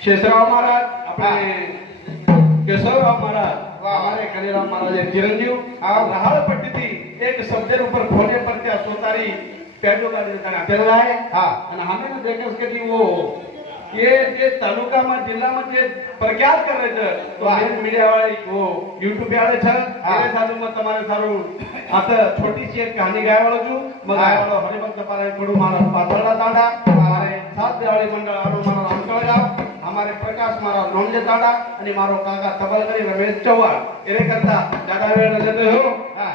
शेषराव महाराज अपने केशवराव महाराज वाह। हमारे कलीराम महाराज है चिरंजीव और रहाड़ पट्टी थी एक शब्द ऊपर खोने पर त्या सोतारी પેજો કાઢી તને પહેલાય હા. અને અમે તો દેખે છે કે वो ये जे તાલુકામાં જિલ્લામાં જે પ્રખ્યાત કરે છે તો વાહ. મેન મીડિયા વાળી वो YouTube વાળે છે હા. એને સાલુમાં તમારે સારું આ તો છોટી સી એક કહાની ગાય વાળો છું મગ હા. ગાય વાળો હરિભક્ત પારે પડું મારા પાતળા તાંડા મારે સાત દિવાળી મંડળ આડું મારો અંકળગાવ અમારે પ્રકાશ મારા નોંધે તાંડા અને મારો કાકા તબલગરી રમેશ ચૌહાણ એને કરતા દાદા વેળ જતો હું હા.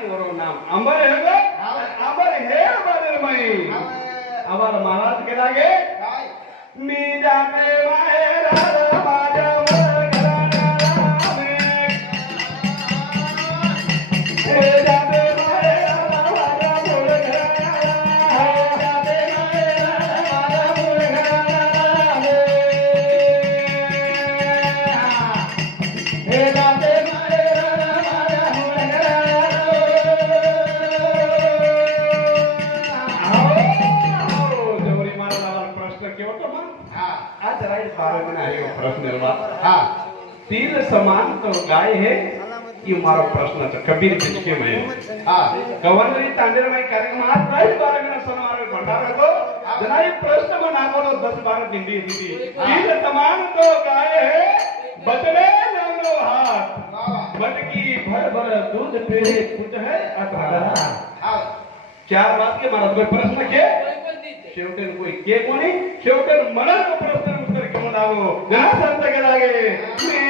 பாடி வருவோம் நாம். அமர் எழுத அமர் ஹேர் மதுமை அவர் மகாராஜ் கேட்டாங்க நீ ஜானே समान तो गाय है ये हमारा प्रश्न था कबीर बिचके में गवर्नरी तांडेर में कार्यक्रम आज राइट बारह में समारोह में भंडारा को जना ये प्रश्न में ना बोलो दस बारह हिंदी हिंदी तीन समान तो गाय है बदले नानो हाथ। मटकी भर भर दूध पीरे कुछ है अठारह चार बात के महाराज कोई प्रश्न के शेवटेन कोई के कोणी शेवटेन मला तो प्रश्न उत्तर घेऊन आलो जरा संत गेलागे मी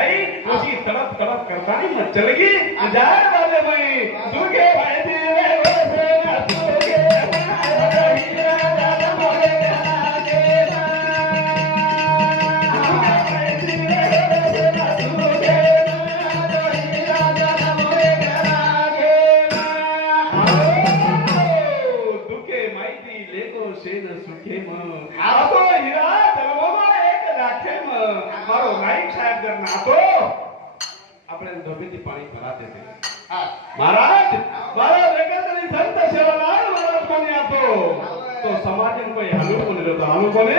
अशी तडप तडप करता नहीं मत चल वाले भाई। दुर्गे भाई તો સમાજને કોઈ હાલુ કોને તો હાલુ કોને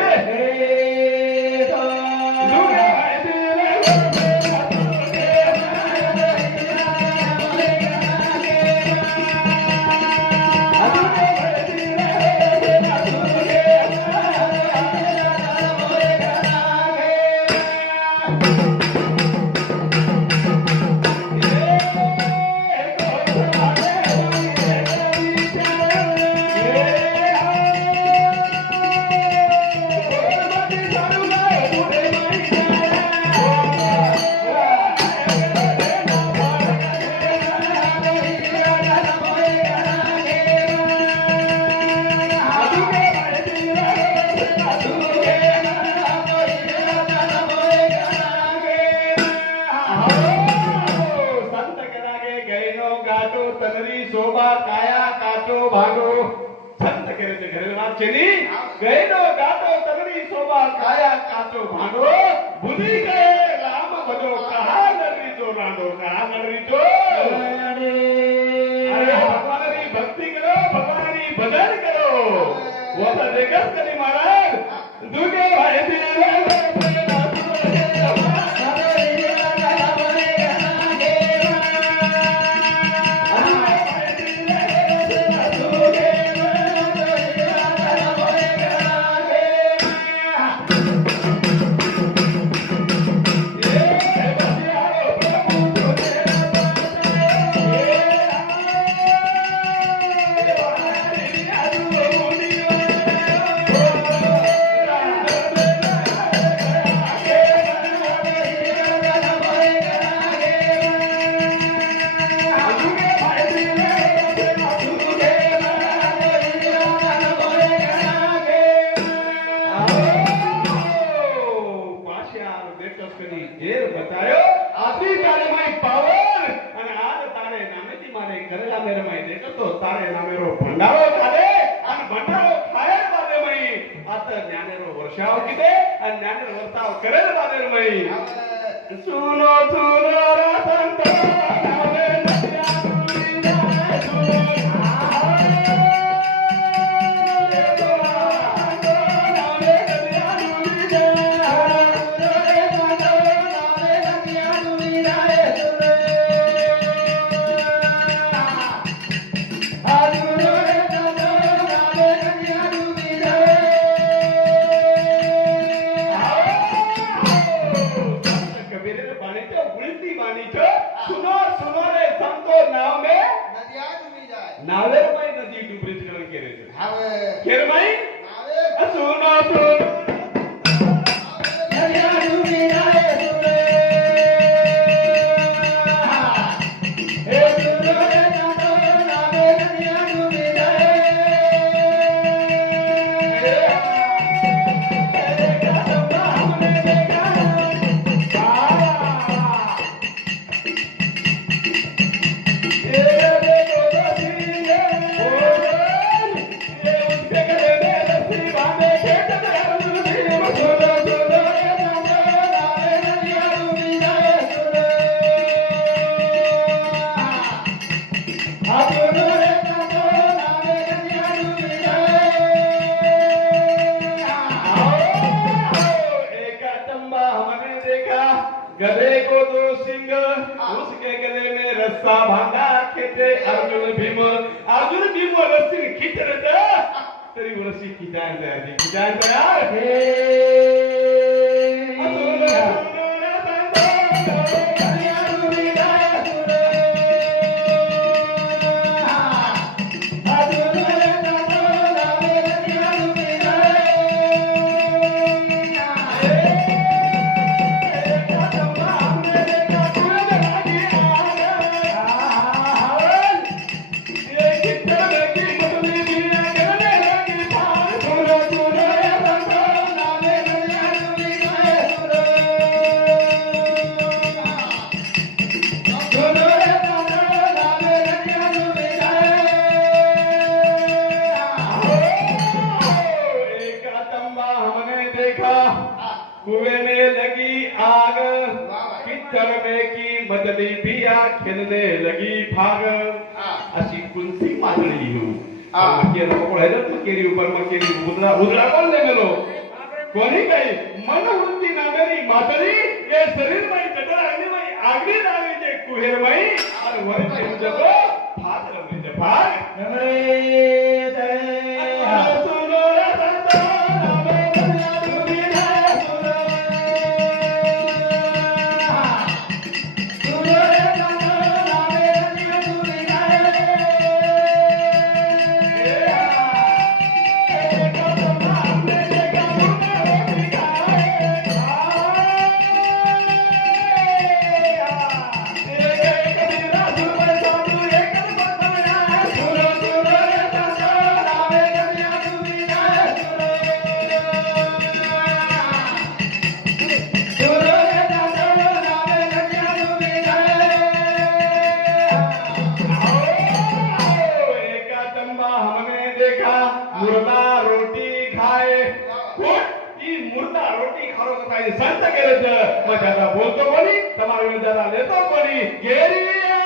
શોભા કાયા કાચો ભાગો સંત કરે છે ઘરે વાત છે ની ગઈનો ગાટો તનરી શોભા કાયા કાચો ભાગો ભૂલી ગયે રામ ભજો કહા નડરી જો રાંડો કહા નડરી જો અરે ભગવાનની ભક્તિ કરો ભગવાનની ભજન કરો વોતા દેખસ કરી મહારાજ కరెలా మేర మై దేకతో తారేలా మేరో భండారో కాలే అన్ భండారో ఖాయర్ బాదే మై అత జ్ఞానేరో వర్షావ కిదే అన్ జ్ఞానేరో వర్తావ కరెల బాదే మై సునో సునో రాతంతా भांगा खेचे अर्जुन भीम अर्जुन भीम रस्सी खिचर तरी रस्सी खिचायला तयार ती खिचायला तयार एक देखा कुएँ में लगी आग पिक्चर में की मछली पिया खिलने लगी भाग। अशी कुंसी मातळी हो। हा. केलं पकडायचं तू केली उपर मग केली उदरा उदरा कोण नेमेलो कोणी काही मन वृत्ती नागरी मातळी ये शरीर माई कटर अग्नी माई आगरी लावी जे कुहेर माई आणि वरचे जप फात रमले फात एका జరాలే తమ్మని ఏరియా